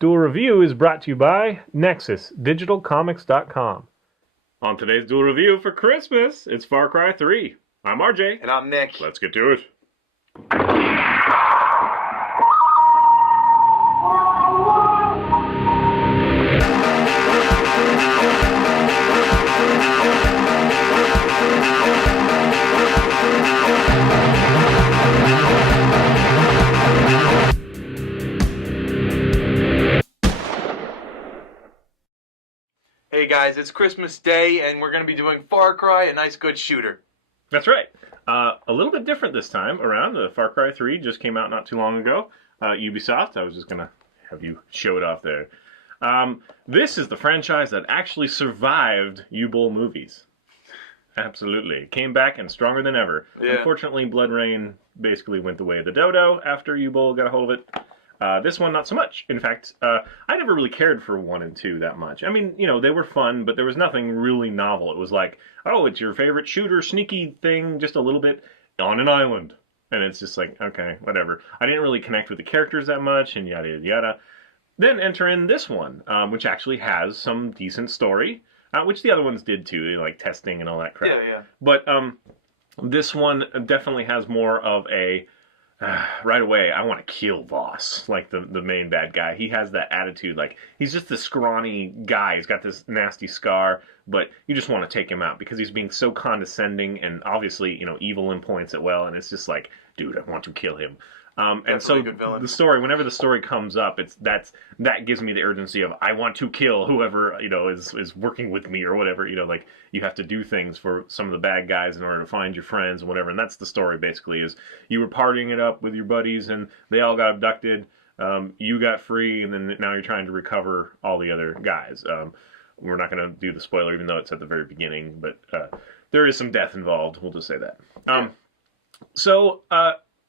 Duel Review is brought to you by NexusDigitalComics.com. On today's Duel Review for Christmas, it's Far Cry 3. I'm RJ. And I'm Nick. Let's get to it. Hey guys, it's Christmas Day, and we're going to be doing Far Cry, a nice good shooter. That's right. A little bit different this time around. Far Cry 3 just came out not too long ago. Ubisoft, I was just going to have you show it off there. This is the franchise that actually survived U-Bowl movies. Absolutely. It came back and stronger than ever. Yeah. Unfortunately, Blood Rain basically went the way of the dodo after U-Bowl got a hold of it. This one, not so much. In fact, I never really cared for 1 and 2 that much. I mean, you know, they were fun, but there was nothing really novel. It was like, oh, it's your favorite shooter, sneaky thing, just a little bit on an island. And it's just like, okay, whatever. I didn't really connect with the characters that much, and yada, yada, yada. Then enter in this one, which actually has some decent story, which the other ones did too, like testing and all that crap. Yeah. But this one definitely has more of a... right away, I want to kill Voss, like the main bad guy. He has that attitude, like, he's just this scrawny guy. He's got this nasty scar, but you just want to take him out because he's being so condescending and obviously, you know, evil in points at well, and it's just like, dude, I want to kill him. And so the story, whenever the story comes up, that gives me the urgency of I want to kill whoever, you know, is working with me or whatever. You know, like you have to do things for some of the bad guys in order to find your friends and whatever. And that's the story basically. Is you were partying it up with your buddies and they all got abducted. You got free, and then now you're trying to recover all the other guys. We're not going to do the spoiler, even though it's at the very beginning, but there is some death involved. We'll just say that.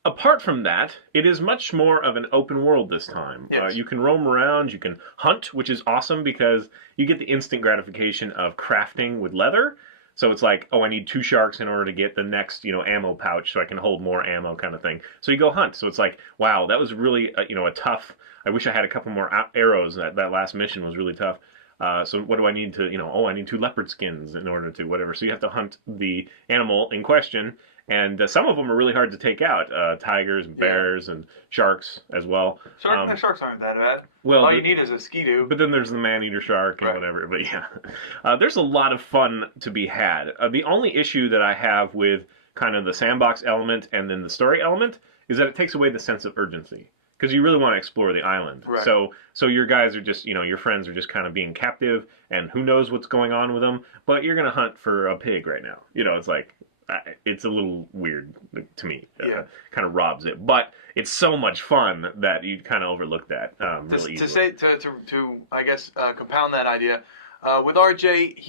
Apart from that, it is much more of an open world this time. Yes. You can roam around, you can hunt, which is awesome because you get the instant gratification of crafting with leather. So it's like, oh, I need 2 sharks in order to get the next, you know, ammo pouch so I can hold more ammo kind of thing. So you go hunt. So it's like, wow, that was really, a tough... I wish I had a couple more arrows. That last mission was really tough. So what do I need to, I need 2 leopard skins in order to whatever. So you have to hunt the animal in question. And some of them are really hard to take out. Tigers, and bears, and sharks as well. Sharks aren't that bad. Well, all you need is a skidoo. But then there's the man-eater shark and whatever. But yeah, there's a lot of fun to be had. The only issue that I have with kind of the sandbox element and then the story element is that it takes away the sense of urgency. Because you really want to explore the island. Right. So your guys are just, your friends are just kind of being captive, and who knows what's going on with them. But you're going to hunt for a pig right now. It's like... it's a little weird to me. Kind of robs it, but it's so much fun that you kind of overlook that really easily. To I guess compound that idea with RJ,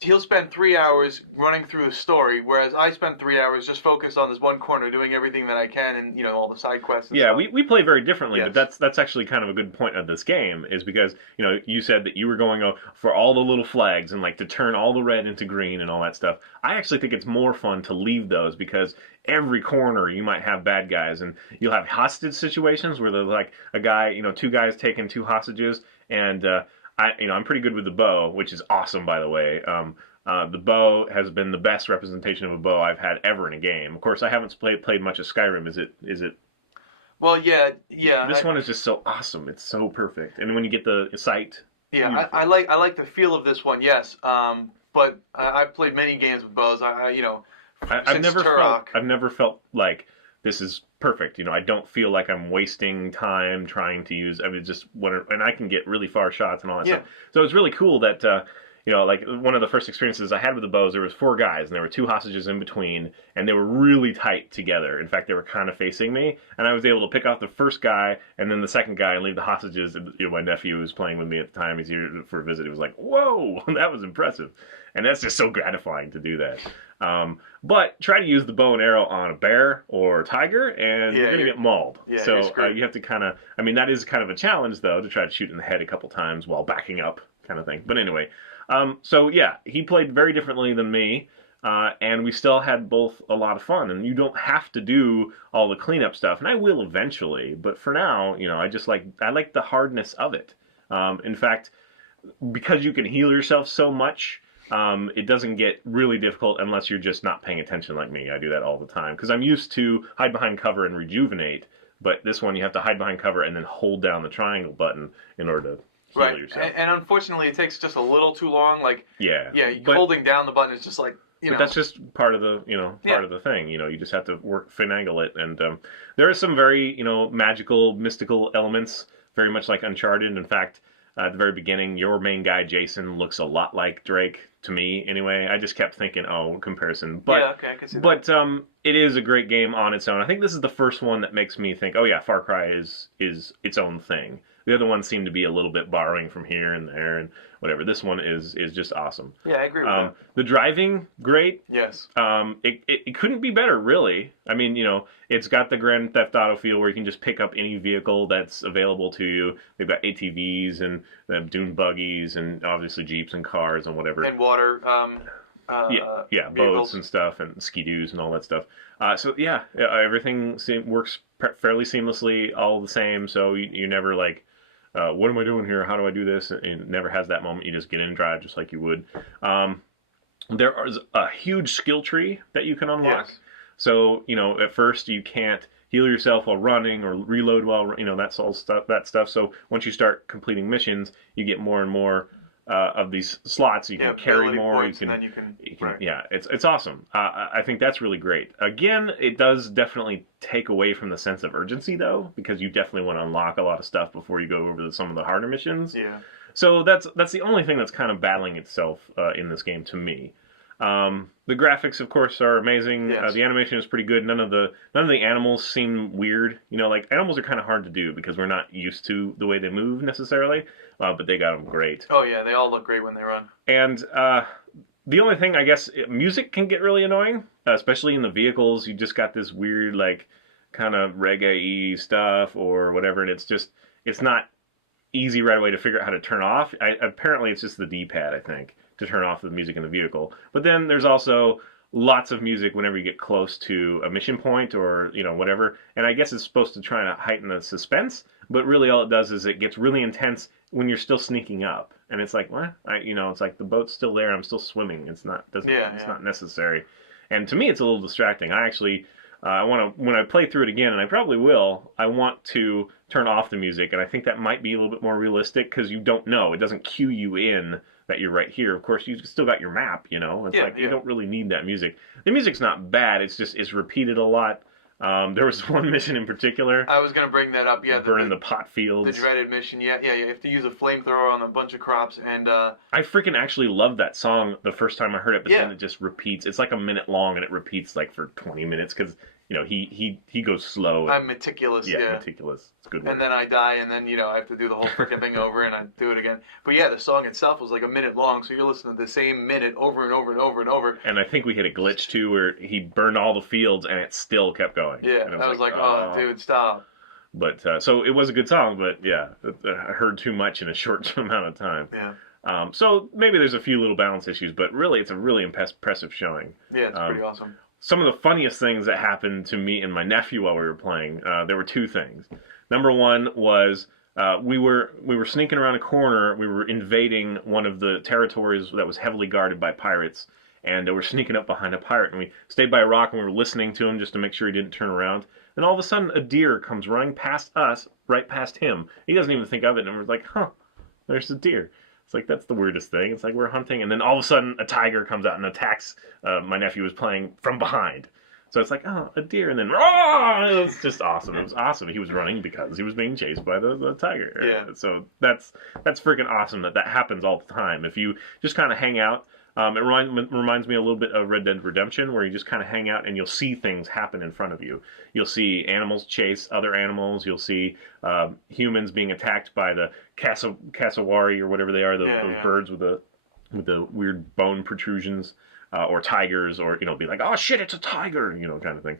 he'll spend 3 hours running through a story, whereas I spend 3 hours just focused on this one corner, doing everything that I can, and all the side quests. And stuff. we play very differently, yes. But that's actually kind of a good point of this game, is because you said that you were going for all the little flags and like to turn all the red into green and all that stuff. I actually think it's more fun to leave those because every corner you might have bad guys, and you'll have hostage situations where there's like a guy, 2 guys taking 2 hostages, and I'm pretty good with the bow, which is awesome, by the way. The bow has been the best representation of a bow I've had ever in a game. Of course, I haven't played much of Skyrim. Is it? Well, yeah. This one is just so awesome. It's so perfect. And when you get the sight. Yeah, I like the feel of this one. Yes. But I've played many games with bows. I've never felt like this is perfect. I don't feel like I'm wasting time trying to use. And I can get really far shots and all that stuff. So it's really cool that like one of the first experiences I had with the bows, there was 4 guys and there were 2 hostages in between, and they were really tight together. In fact, they were kind of facing me, and I was able to pick off the first guy and then the second guy and leave the hostages. My nephew was playing with me at the time. He's here for a visit. He was like, "Whoa, that was impressive," and that's just so gratifying to do that. But try to use the bow and arrow on a bear or tiger, and you're gonna get mauled. Yeah, so you have to kind of. That is kind of a challenge though, to try to shoot in the head a couple times while backing up, kind of thing. But anyway. He played very differently than me. And we still had both a lot of fun. And you don't have to do all the cleanup stuff, and I will eventually. But for now, I like the hardness of it. In fact, because you can heal yourself so much, it doesn't get really difficult unless you're just not paying attention like me. I do that all the time because I'm used to hide behind cover and rejuvenate. But this one, you have to hide behind cover and then hold down the triangle button in order to heal yourself. And unfortunately, it takes just a little too long. Like, yeah, holding down the button is just like, but that's just part of the, part of the thing. You just have to finagle it. And there are some very, magical, mystical elements, very much like Uncharted. In fact, at the very beginning, your main guy, Jason, looks a lot like Drake, to me, anyway. I just kept thinking, comparison. But, yeah, okay, I can see that. But it is a great game on its own. I think this is the first one that makes me think, oh yeah, Far Cry is its own thing. The other ones seem to be a little bit borrowing from here and there and whatever. This one is just awesome. Yeah, I agree with that. The driving, great. Yes. It couldn't be better, really. I mean, it's got the Grand Theft Auto feel where you can just pick up any vehicle that's available to you. They've got ATVs and dune buggies and obviously Jeeps and cars and whatever. And water. Boats and stuff and ski-doos and all that stuff. Everything works fairly seamlessly, all the same. So you never like, what am I doing here? How do I do this? And it never has that moment. You just get in and drive just like you would. There is a huge skill tree that you can unlock. Yes. So, at first you can't heal yourself while running or reload while, that's all that stuff. So once you start completing missions, you get more and more of these slots. You can carry more. You can right. Yeah, it's awesome. I think that's really great. Again, it does definitely take away from the sense of urgency, though, because you definitely want to unlock a lot of stuff before you go over to some of the harder missions. Yeah. So that's the only thing that's kind of battling itself in this game to me. The graphics, of course, are amazing. Yes. The animation is pretty good. None of the animals seem weird. Like animals are kind of hard to do because we're not used to the way they move necessarily. But they got them great. Oh yeah, they all look great when they run. And the only thing, I guess, music can get really annoying, especially in the vehicles. You just got this weird, like, kind of reggae-y stuff or whatever, and it's not easy right away to figure out how to turn off. Apparently, it's just the D-pad, I think, to turn off the music in the vehicle. But then there's also lots of music whenever you get close to a mission point or, whatever. And I guess it's supposed to try to heighten the suspense, but really all it does is it gets really intense when you're still sneaking up. And it's like, what? It's like the boat's still there, I'm still swimming. It's not necessary. And to me, it's a little distracting. I actually, when I play through it again, and I probably will, I want to turn off the music. And I think that might be a little bit more realistic because you don't know. It doesn't cue you in that you're right here. Of course, you've still got your map, It's you don't really need that music. The music's not bad. It's repeated a lot. There was one mission in particular. I was going to bring that up. Yeah, burning the pot fields. The dreaded mission. Yeah. You have to use a flamethrower on a bunch of crops, and I freaking actually loved that song the first time I heard it, but then it just repeats. It's like a minute long, and it repeats like for 20 minutes because he goes slow. I'm meticulous. Yeah, meticulous. It's good work. And then I die, and then I have to do the whole freaking thing over, and I do it again. But yeah, the song itself was like a minute long, so you're listening to the same minute over and over and over and over. And I think we hit a glitch too, where he burned all the fields, and it still kept going. Yeah, I was like, oh, dude, stop. But so it was a good song, but yeah, I heard too much in a short amount of time. Yeah. So maybe there's a few little balance issues, but really it's a really impressive showing. Yeah, it's pretty awesome. Some of the funniest things that happened to me and my nephew while we were playing, there were two things. Number one was we were sneaking around a corner. We were invading one of the territories that was heavily guarded by pirates, and we're sneaking up behind a pirate. And we stayed by a rock and we were listening to him just to make sure he didn't turn around. And all of a sudden, a deer comes running past us, right past him. He doesn't even think of it, and we're like, huh, there's a deer. It's like, that's the weirdest thing. It's like we're hunting, and then all of a sudden a tiger comes out and attacks my nephew was playing from behind. So it's like, oh, a deer, and then, it's just awesome. It was awesome. He was running because he was being chased by the tiger. Yeah. So that's freaking awesome that happens all the time. If you just kind of hang out, it reminds me a little bit of Red Dead Redemption, where you just kind of hang out and you'll see things happen in front of you. You'll see animals chase other animals. You'll see humans being attacked by the cassowary or whatever they are, those birds with the weird bone protrusions, or tigers, or be like, oh shit, it's a tiger, kind of thing.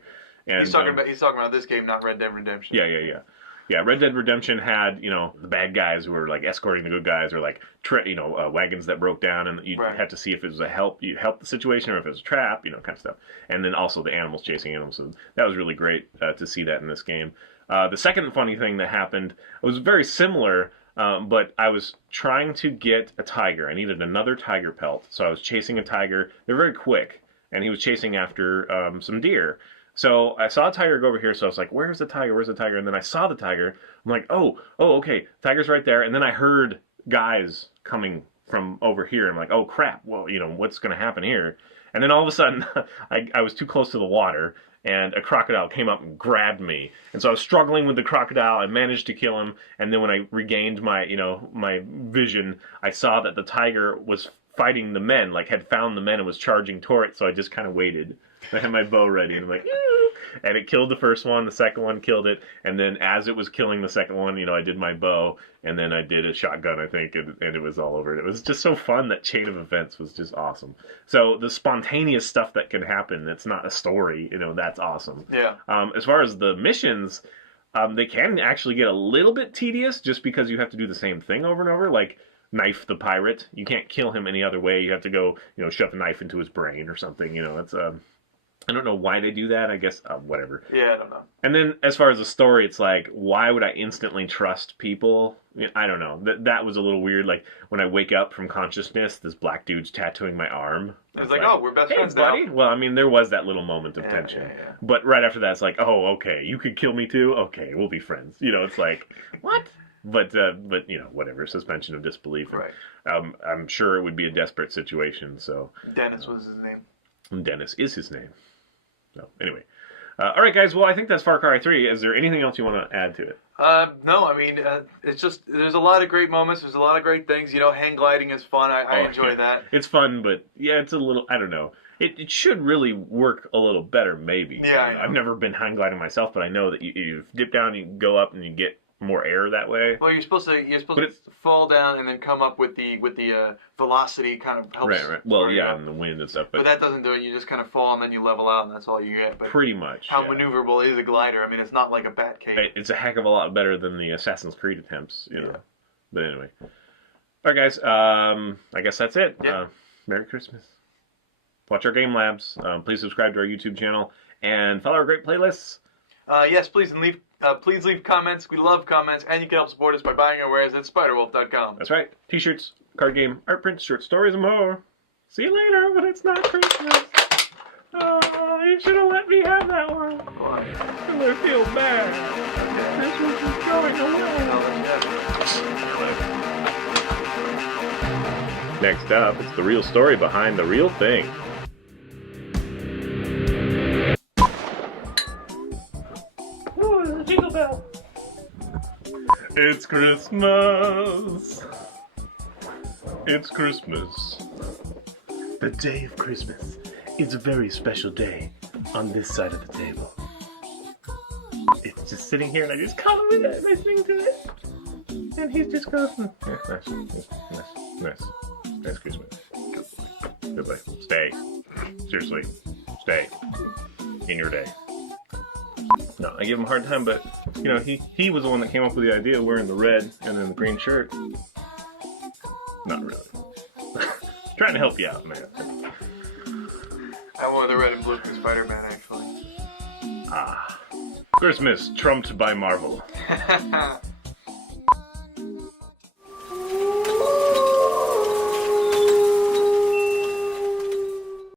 And he's talking about this game, not Red Dead Redemption. Yeah. Yeah, Red Dead Redemption had, the bad guys who were like escorting the good guys, or like wagons that broke down, and you Right. had to see if it was you help the situation, or if it was a trap, kind of stuff. And then also the animals, chasing animals. So that was really great to see that in this game. The second funny thing that happened was very similar, but I was trying to get a tiger. I needed another tiger pelt, so I was chasing a tiger. They're very quick, and he was chasing after some deer. So I saw a tiger go over here, so I was like, where's the tiger? Where's the tiger? And then I saw the tiger. I'm like, oh, okay, tiger's right there. And then I heard guys coming from over here. I'm like, oh, crap. Well, what's going to happen here? And then all of a sudden, I was too close to the water, and a crocodile came up and grabbed me. And so I was struggling with the crocodile. I managed to kill him. And then when I regained my, my vision, I saw that the tiger was fighting the men, like had found the men and was charging toward it. So I just kind of waited. I had my bow ready, and I'm like, and it killed the first one. The second one killed it, and then as it was killing the second one, I did my bow, and then I did a shotgun, I think, and it was all over. It was just so fun. That chain of events was just awesome. So the spontaneous stuff that can happen, it's not a story, that's awesome. Yeah. As far as the missions, they can actually get a little bit tedious, just because you have to do the same thing over and over, like knife the pirate. You can't kill him any other way. You have to go, shove a knife into his brain or something. That's I don't know why they do that. I guess, whatever. Yeah, I don't know. And then as far as the story, it's like, why would I instantly trust people? I don't know. That was a little weird. Like, when I wake up from consciousness, this black dude's tattooing my arm. It's like, oh, we're best hey, friends buddy. now. Well, I mean, there was that little moment of tension. Yeah. But right after that, it's like, oh, okay, you could kill me too? Okay, we'll be friends. It's like, what? But whatever, suspension of disbelief. Right. I'm sure it would be a desperate situation, so. Dennis was his name. Dennis is his name. So, anyway. All right, guys. Well, I think that's Far Cry 3. Is there anything else you want to add to it? No, I mean, it's just, there's a lot of great moments. There's a lot of great things. Hang gliding is fun. I enjoy that. It's fun, but yeah, it's a little, I don't know. It should really work a little better, maybe. Yeah, I've never been hang gliding myself, but I know that you dip down, you go up, and you get more air that way. Well, you're supposed to fall down and then come up with the velocity kind of helps. Right. Well, yeah, and the wind and stuff. But that doesn't do it. You just kind of fall and then you level out, and that's all you get. But pretty much. How maneuverable is a glider? I mean, it's not like a bat cave. It's a heck of a lot better than the Assassin's Creed attempts, you know. But anyway. All right, guys. I guess that's it. Yeah. Merry Christmas. Watch our Game Labs. Please subscribe to our YouTube channel and follow our great playlists. Yes, please, and please leave comments. We love comments, and you can help support us by buying our wares at spiderwolf.com. That's right. T-shirts, card game, art prints, short stories, and more. See you later, but it's not Christmas. Oh, you should have let me have that one. Why? I feel bad. Christmas is going away. Next up, it's the real story behind the real thing. Jingle bell. It's Christmas. It's Christmas. The day of Christmas. It's a very special day on this side of the table. It's just sitting here and I just cuddle with it, listening to it. And he's just going, nice Christmas. Goodbye. Stay. Seriously. Stay. In your day. No, I give him a hard time, but, he was the one that came up with the idea of wearing the red and then the green shirt. Not really. Trying to help you out, man. I wore the red and blue for Spider-Man, actually. Christmas trumped by Marvel.